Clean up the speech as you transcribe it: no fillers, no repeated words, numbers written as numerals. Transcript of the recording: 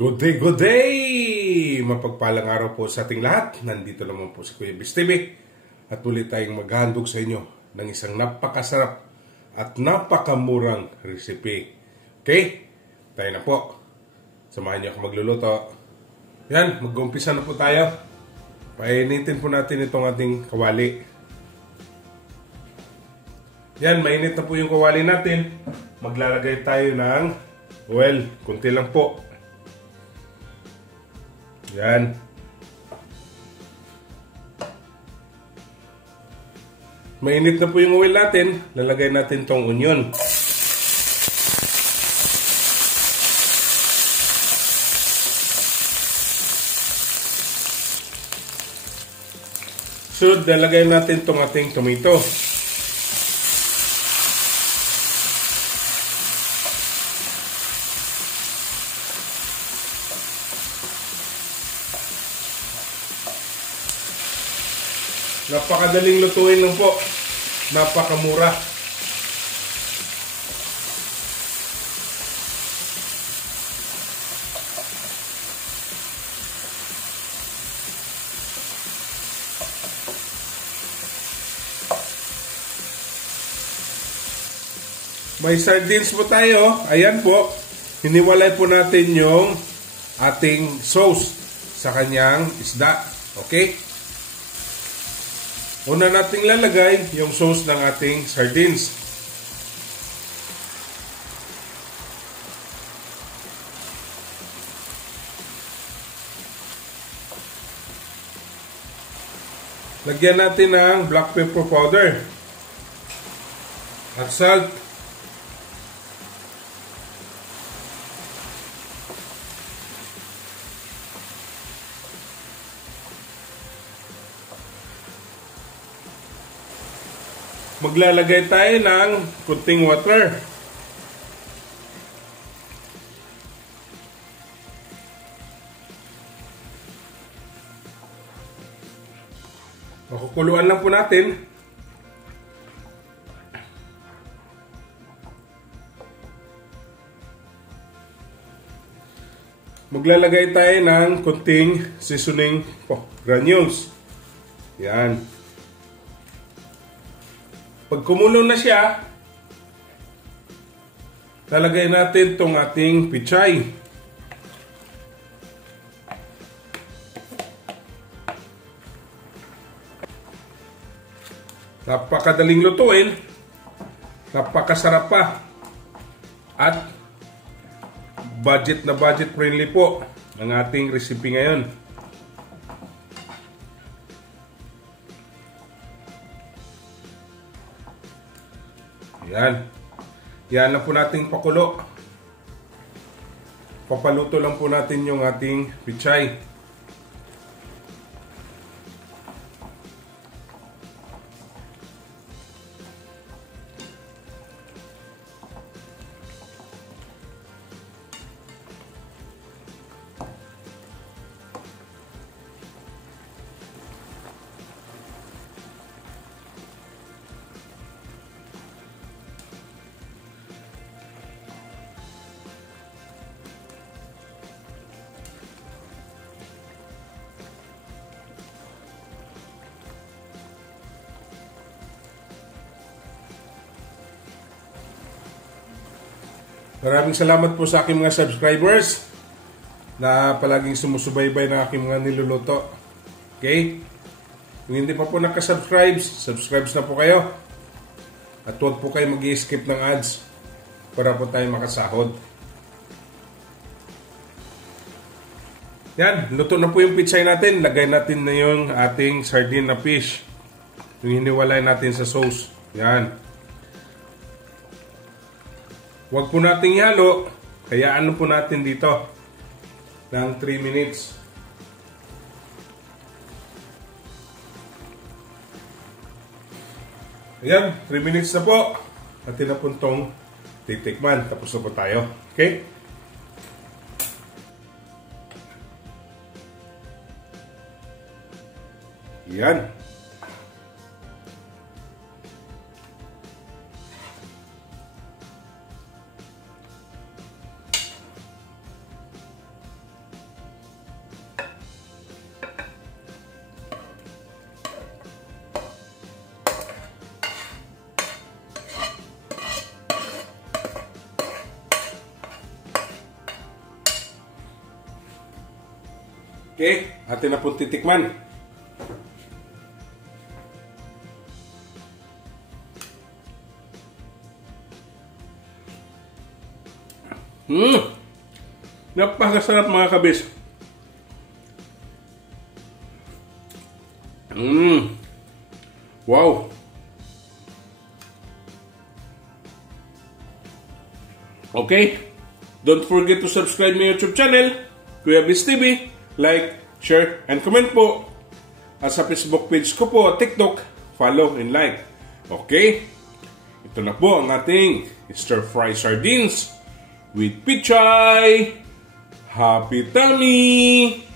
Good day! Mapagpalang araw po sa ating lahat. Nandito naman po si Kuya Biz TV at ulit tayong maghahandog sa inyo ng isang napakasarap at napakamurang recipe. Okay? Tayo na po. Samahan niyo ako magluluto. Yan, mag-umpisa na po tayo. Painitin po natin itong ating kawali. Yan, mainit na po yung kawali natin. Maglalagay tayo ng oil. Kunti lang po. Yan. Mainit na po yung oil natin. Lalagay natin tong onion. So, lalagay natin tong ating tomato. Napakadaling lutuin lang po. Napakamura. May sardines po tayo. Ayan po. Hiniwalay po natin yung ating sauce sa kanyang isda. Okay? Una nating lalagay yung sauce ng ating sardines. Lagyan natin ng black pepper powder at salt. Maglalagay tayo ng kunting water. Makukuluan lang po natin. Maglalagay tayo ng kunting seasoning granules. Yan. Pag kumulo na siya, lalagay natin itong ating pichay. Napakadaling lutuin, napakasarap pa, at budget na budget friendly po ang ating recipe ngayon. Yan. Yan lang po nating pakulo. Papaluto lang po natin yung ating pichay. Maraming salamat po sa aking mga subscribers na palaging sumusubaybay ng aking mga niluluto. Okay? Kung hindi pa po nakasubscribe, subscribe na po kayo. At huwag po kayo mag-i-skip ng ads para po tayo makasahod. Yan, luto na po yung pichay natin. Lagay natin na yung ating sardine na fish. Yung hiniwalay natin sa sauce. Yan. Huwag po nating ihalo, kaya ano po natin dito ng 3 minutes. Ayan, 3 minutes na po. Atin na po itong titikman. Tapos na po tayo. Okay? Yan. Okay, atin na pong titikman. Napakasarap mga kabis. Wow. Okay, don't forget to subscribe my YouTube channel, Kuya Biz TV. Like, share, and comment po. At sa Facebook page ko po, TikTok, follow and like. Okay, ito na po ang ating stir-fry sardines with pichay. Happy tummy!